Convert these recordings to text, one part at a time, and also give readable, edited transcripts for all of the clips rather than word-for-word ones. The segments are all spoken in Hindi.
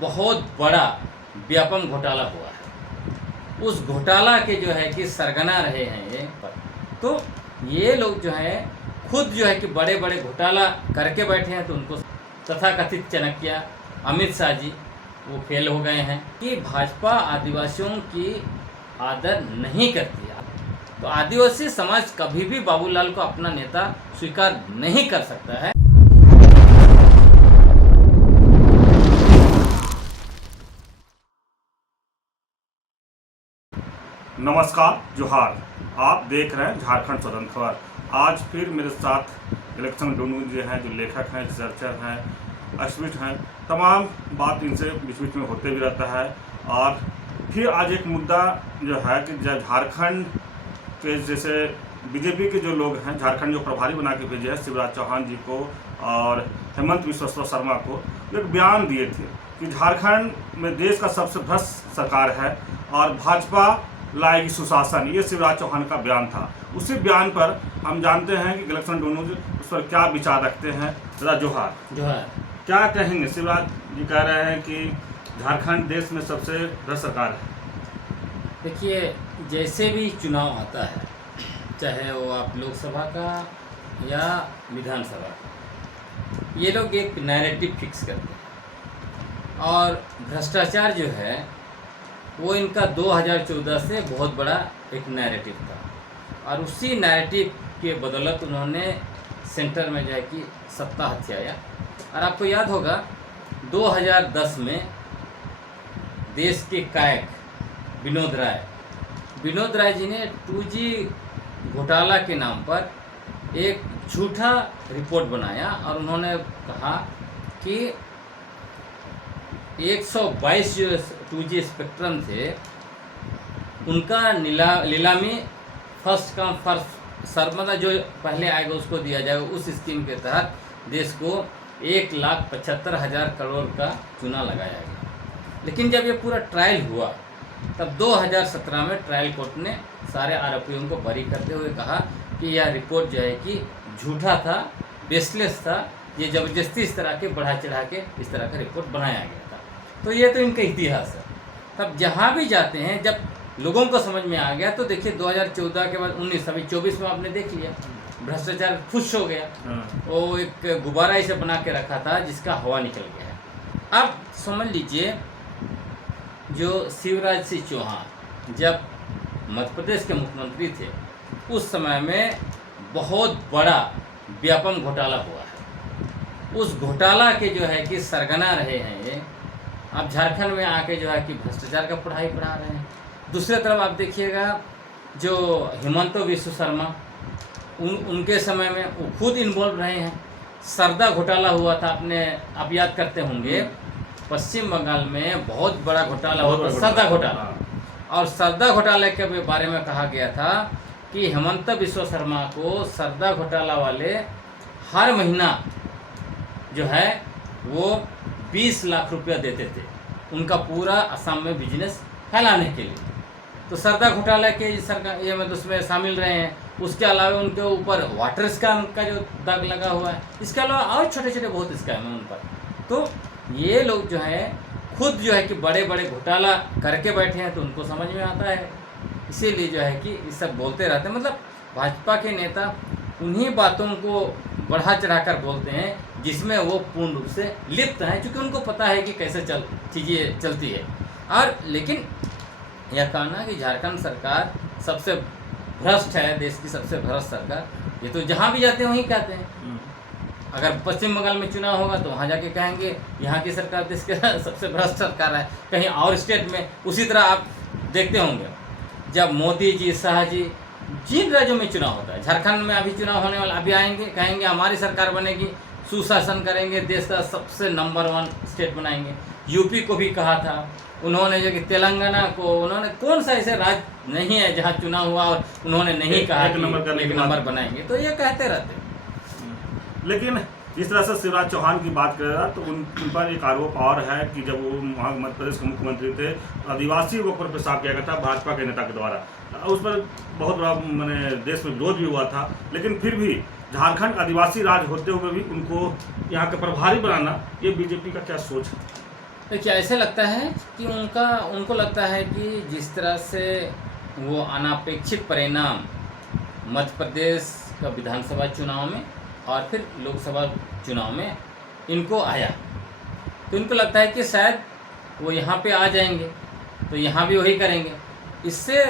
बहुत बड़ा व्यापम घोटाला हुआ है। उस घोटाला के जो है कि सरगना रहे हैं ये तो ये लोग जो है खुद जो है कि बड़े बड़े घोटाला करके बैठे हैं, तो उनको तथाकथित चाणक्य अमित शाह जी वो फेल हो गए हैं कि भाजपा आदिवासियों की आदर नहीं करती है। तो आदिवासी समाज कभी भी बाबूलाल को अपना नेता स्वीकार नहीं कर सकता है। नमस्कार, जोहार। आप देख रहे हैं झारखंड स्वतंत्र खबर। आज फिर मेरे साथ इलेक्शन डोनू जी हैं, जो लेखक हैं, रिसर्चर हैं, एक्सपर्ट हैं। तमाम बात इनसे बीच बीच में होते भी रहता है। और फिर आज एक मुद्दा जो है कि झारखंड के जैसे बीजेपी के जो लोग हैं, झारखंड जो प्रभारी बना के भेजे हैं शिवराज चौहान जी को और हेमंत बिस्वा शर्मा को, एक बयान दिए थे कि झारखंड में देश का सबसे भ्रष्ट सरकार है और भाजपा लाएगी सुशासन। ये शिवराज चौहान का बयान था। उसी बयान पर हम जानते हैं कि इलेक्शन डोनू उस पर क्या विचार रखते हैं। जरा जोहार क्या कहेंगे? शिवराज जी कह रहे हैं कि झारखंड देश में सबसे भ्रष्ट सरकार है। देखिए, जैसे भी चुनाव आता है, चाहे वो आप लोकसभा का या विधानसभा का, ये लोग एक नैरेटिव फिक्स करते हैं और भ्रष्टाचार जो है वो इनका 2014 से बहुत बड़ा एक नैरेटिव था और उसी नैरेटिव के बदौलत उन्होंने सेंटर में जो है कि सत्ता हथियाया। और आपको याद होगा 2010 में देश के कायक विनोद राय जी ने 2G घोटाला के नाम पर एक झूठा रिपोर्ट बनाया और उन्होंने कहा कि 122 जो 2G स्पेक्ट्रम थे उनका नीलामी फर्स्ट कम फर्स्ट सर्व, मतलब जो पहले आएगा उसको दिया जाएगा। उस स्कीम के तहत देश को 1,75,000 करोड़ का चूना लगाया गया। लेकिन जब ये पूरा ट्रायल हुआ तब 2017 में ट्रायल कोर्ट ने सारे आरोपियों को बरी करते हुए कहा कि यह रिपोर्ट जो है कि झूठा था, बेसलेस था, ये ज़बरदस्ती इस तरह के बढ़ा चढ़ा के इस तरह का रिपोर्ट बनाया गया था। तो ये तो इनका इतिहास है। तब जहाँ भी जाते हैं, जब लोगों को समझ में आ गया तो देखिए 2014 के बाद 19 अभी 24 में आपने देख लिया भ्रष्टाचार फुश हो गया। वो एक गुब्बारा इसे बना के रखा था जिसका हवा निकल गया है। अब समझ लीजिए, जो शिवराज सिंह चौहान जब मध्य प्रदेश के मुख्यमंत्री थे उस समय में बहुत बड़ा व्यापम घोटाला हुआ है। उस घोटाला के जो है कि सरगना रहे हैं ये, अब झारखंड में आके जो है कि भ्रष्टाचार का पढ़ाई पढ़ा रहे हैं। दूसरी तरफ आप देखिएगा जो हेमंत बिस्वा शर्मा, उनके समय में वो खुद इन्वॉल्व रहे हैं। सरदा घोटाला हुआ था, आप याद करते होंगे, पश्चिम बंगाल में बहुत बड़ा घोटाला हुआ था, सरदा घोटाला। और सरदा घोटाले के बारे में कहा गया था कि हेमंत बिस्वा शर्मा को सरदा घोटाला वाले हर महीना जो है वो 20 लाख रुपया देते थे उनका पूरा असम में बिजनेस फैलाने के लिए। तो सरदा घोटाला के सरकार ये मतलब उसमें शामिल रहे हैं। उसके अलावा उनके ऊपर वाटर स्कैम का जो दाग लगा हुआ है, इसके अलावा और छोटे छोटे बहुत स्कैम हैं उन पर। तो ये लोग जो है खुद जो है कि बड़े बड़े घोटाला करके बैठे हैं, तो उनको समझ में आता है, इसीलिए जो है कि ये सब बोलते रहते हैं। मतलब भाजपा के नेता उन्हीं बातों को बढ़ा चढ़ाकर बोलते हैं जिसमें वो पूर्ण रूप से लिप्त हैं, क्योंकि उनको पता है कि कैसे चीज़ें चलती है। और लेकिन यह कहना कि झारखंड सरकार सबसे भ्रष्ट है, देश की सबसे भ्रष्ट सरकार, ये तो जहाँ भी जाते हैं वहीं कहते हैं। अगर पश्चिम बंगाल में चुनाव होगा तो वहाँ जाके कहेंगे यहाँ की सरकार देश के सबसे भ्रष्ट सरकार है। कहीं और स्टेट में उसी तरह आप देखते होंगे, जब मोदी जी, शाह जी, जिन राज्यों में चुनाव होता है, झारखंड में अभी चुनाव होने वाला, अभी आएंगे कहेंगे हमारी सरकार बनेगी, सुशासन करेंगे, देश का सबसे नंबर 1 स्टेट बनाएंगे। यूपी को भी कहा था उन्होंने, जो कि तेलंगाना को, उन्होंने कौन सा ऐसे राज्य नहीं है जहाँ चुनाव हुआ और उन्होंने नहीं कहा एक नंबर बनाएंगे। तो ये कहते रहते हैं। लेकिन जिस तरह से शिवराज चौहान की बात कर रहा तो उन पर एक आरोप और है कि जब वो मध्य प्रदेश के मुख्यमंत्री थे, आदिवासी के ऊपर पेशाब किया गया था भाजपा के नेता के द्वारा। उस पर बहुत बड़ा मैंने देश में विरोध भी हुआ था। लेकिन फिर भी झारखंड आदिवासी राज होते हुए भी उनको यहाँ के प्रभारी बनाना, ये बीजेपी का क्या सोच है? देखिए ऐसे लगता है कि उनको लगता है कि जिस तरह से वो अनापेक्षित परिणाम मध्य प्रदेश का विधानसभा चुनाव में और फिर लोकसभा चुनाव में इनको आया, तो इनको लगता है कि शायद वो यहाँ पे आ जाएंगे तो यहाँ भी वही करेंगे। इससे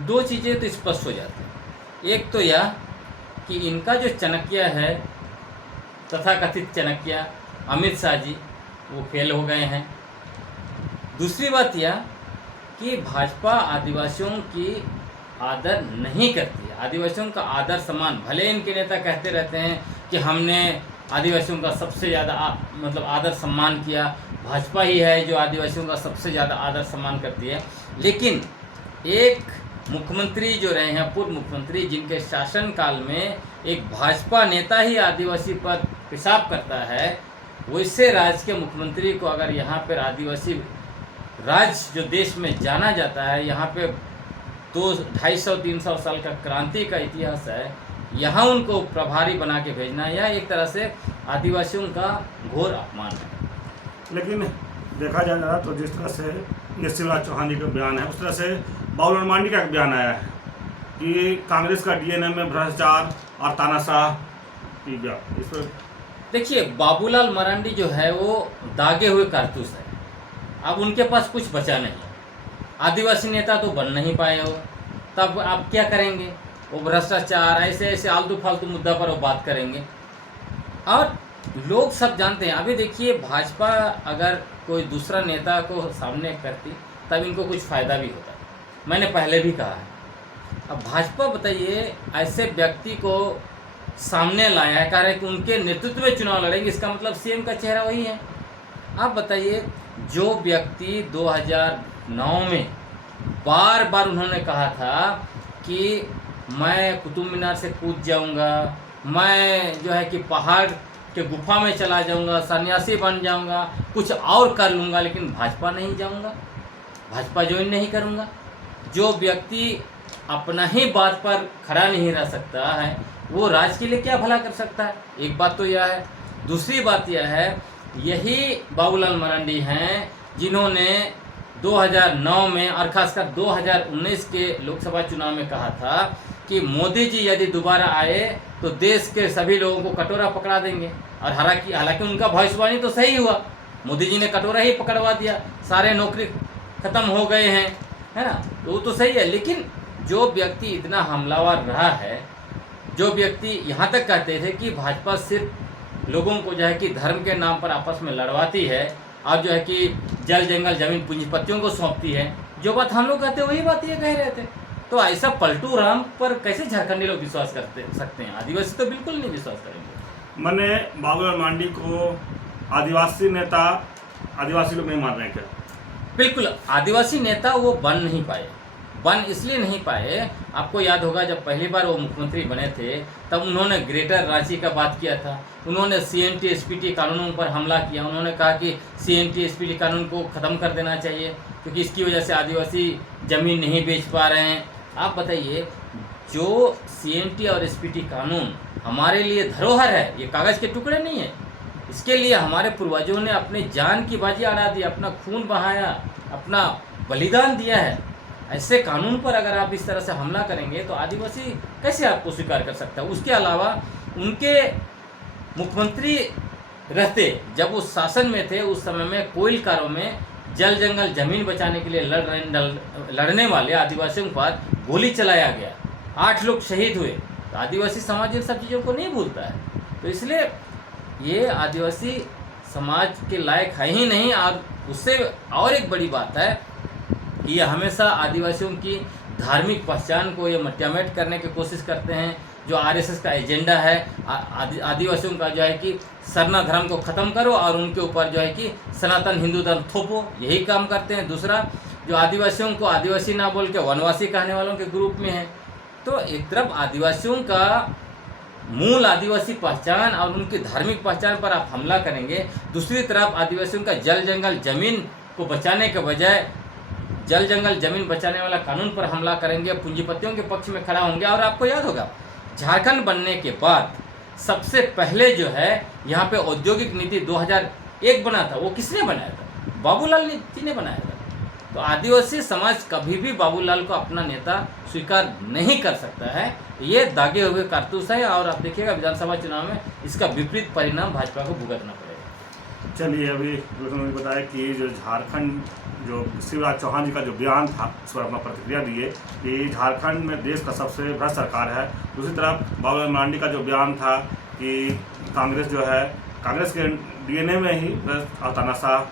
दो चीज़ें तो स्पष्ट हो जाती हैं। एक तो यह कि इनका जो चाणक्य है, तथाकथित चाणक्य अमित शाह जी, वो फेल हो गए हैं। दूसरी बात यह कि भाजपा आदिवासियों की आदर नहीं करती है, आदिवासियों का आदर सम्मान। भले इनके नेता कहते रहते हैं कि हमने आदिवासियों का सबसे ज़्यादा मतलब आदर सम्मान किया, भाजपा ही है जो आदिवासियों का सबसे ज़्यादा आदर सम्मान करती है, लेकिन एक मुख्यमंत्री जो रहे हैं, पूर्व मुख्यमंत्री, जिनके शासनकाल में एक भाजपा नेता ही आदिवासी पर पेशाब करता है, वैसे राज्य के मुख्यमंत्री को अगर यहाँ पर आदिवासी राज्य जो देश में जाना जाता है, यहाँ पे 200-250-300 साल का क्रांति का इतिहास है, यहाँ उनको प्रभारी बना के भेजना यह एक तरह से आदिवासियों का घोर अपमान है। लेकिन देखा जाए तो जिस तरह से ये शिवराज चौहान जी का बयान है, उस तरह से बाबूलाल मरांडी का एक बयान आया है कि कांग्रेस का डीएनए में भ्रष्टाचार और तानाशाह की गया। इस पर देखिए, बाबूलाल मरांडी जो है वो दागे हुए कारतूस है, अब उनके पास कुछ बचा नहीं। आदिवासी नेता तो बन नहीं पाए हो, तब आप क्या करेंगे? वो भ्रष्टाचार ऐसे ऐसे आलतू फालतू मुद्दा पर वो बात करेंगे और लोग सब जानते हैं। अभी देखिए, भाजपा अगर कोई दूसरा नेता को सामने करती तब इनको कुछ फ़ायदा भी होता, मैंने पहले भी कहा है। अब भाजपा बताइए ऐसे व्यक्ति को सामने लाया है, कह रहे हैं कि उनके नेतृत्व में चुनाव लड़ेंगे, इसका मतलब सीएम का चेहरा वही है। आप बताइए, जो व्यक्ति 2009 में बार बार उन्होंने कहा था कि मैं कुतुब मीनार से कूद जाऊंगा, मैं जो है कि पहाड़ के गुफा में चला जाऊंगा, सन्यासी बन जाऊंगा, कुछ और कर लूंगा, लेकिन भाजपा नहीं जाऊंगा, भाजपा ज्वाइन नहीं करूंगा। जो व्यक्ति अपना ही बात पर खड़ा नहीं रह सकता है, वो राज्य के लिए क्या भला कर सकता है? एक बात तो यह है। दूसरी बात यह है, यही बाबूलाल मरांडी हैं जिन्होंने 2009 में और खासकर 2019 के लोकसभा चुनाव में कहा था कि मोदी जी यदि दोबारा आए तो देश के सभी लोगों को कटोरा पकड़ा देंगे, और हालांकि उनका भविष्यवाणी तो सही हुआ, मोदी जी ने कटोरा ही पकड़वा दिया, सारे नौकरी खत्म हो गए हैं, है ना, तो वो तो सही है। लेकिन जो व्यक्ति इतना हमलावर रहा है, जो व्यक्ति यहाँ तक कहते थे कि भाजपा सिर्फ लोगों को जो है कि धर्म के नाम पर आपस में लड़वाती है और जो है कि जल जंगल जमीन पूंजीपतियों को सौंपती है, जो बात हम लोग कहते हैं वही बात ये कह रहे थे। तो ऐसा पलटू राम पर कैसे झारखंडी लोग विश्वास करते सकते हैं? आदिवासी तो बिल्कुल नहीं विश्वास करेंगे। मैंने बाबूलाल मरांडी को आदिवासी नेता, आदिवासी लोग नहीं मान रहे क्या? बिल्कुल, आदिवासी नेता वो बन नहीं पाए। बन इसलिए नहीं पाए, आपको याद होगा जब पहली बार वो मुख्यमंत्री बने थे तब उन्होंने ग्रेटर रांची का बात किया था, उन्होंने CNT SPT कानूनों पर हमला किया, उन्होंने कहा कि CNT SPT कानून को ख़त्म कर देना चाहिए क्योंकि इसकी वजह से आदिवासी ज़मीन नहीं बेच पा रहे हैं। आप बताइए, जो CNT और SPT कानून हमारे लिए धरोहर है, ये कागज़ के टुकड़े नहीं है, इसके लिए हमारे पूर्वजों ने अपनी जान की बाजी अड़ा दी, अपना खून बहाया, अपना बलिदान दिया है। ऐसे कानून पर अगर आप इस तरह से हमला करेंगे तो आदिवासी कैसे आपको स्वीकार कर सकता है? उसके अलावा उनके मुख्यमंत्री रहते, जब वो शासन में थे, उस समय में कोयलकारों में जल जंगल जमीन बचाने के लिए लड़ने वाले आदिवासियों पर गोली चलाया गया, 8 लोग शहीद हुए। तो आदिवासी समाज इन सब चीज़ों को नहीं भूलता है, तो इसलिए ये आदिवासी समाज के लायक है ही नहीं। और उससे और एक बड़ी बात है कि ये हमेशा आदिवासियों की धार्मिक पहचान को ये मट्यामेट करने की कोशिश करते हैं। जो RSS का एजेंडा है, आदिवासियों का जो है कि सरना धर्म को ख़त्म करो और उनके ऊपर जो है कि सनातन हिंदू धर्म थोपो, यही काम करते हैं। दूसरा, जो आदिवासियों को आदिवासी ना बोल के वनवासी कहने वालों के ग्रुप में है। तो एक तरफ आदिवासियों का मूल आदिवासी पहचान और उनकी धार्मिक पहचान पर आप हमला करेंगे, दूसरी तरफ आदिवासियों का जल जंगल जमीन को बचाने के बजाय जल जंगल जमीन बचाने वाला कानून पर हमला करेंगे, पूंजीपतियों के पक्ष में खड़ा होंगे। और आपको याद होगा, झारखंड बनने के बाद सबसे पहले जो है यहाँ पे औद्योगिक नीति 2001 बना था, वो किसने बनाया था? बाबूलाल जी ने बनाया था। तो आदिवासी समाज कभी भी बाबूलाल को अपना नेता स्वीकार नहीं कर सकता है। ये दागे हुए कारतूस है और आप देखिएगा विधानसभा चुनाव में इसका विपरीत परिणाम भाजपा को भुगतना पड़ेगा। चलिए, अभी उन्होंने बताया कि जो झारखंड, जो शिवराज चौहान जी का जो बयान था उस पर अपना प्रतिक्रिया दिए कि झारखंड में देश का सबसे भ्रष्ट सरकार है। दूसरी तरफ बाबूलाल मरांडी का जो बयान था कि कांग्रेस जो है, कांग्रेस के डीएनए में ही भ्रष्ट और तानाशाह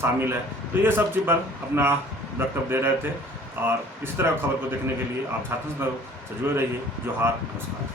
शामिल है। तो ये सब चीज़ पर अपना वक्तव्य दे रहे थे। और इस तरह खबर को देखने के लिए आप झारखंड से जुड़े रहिए। जोहार, नमस्कार।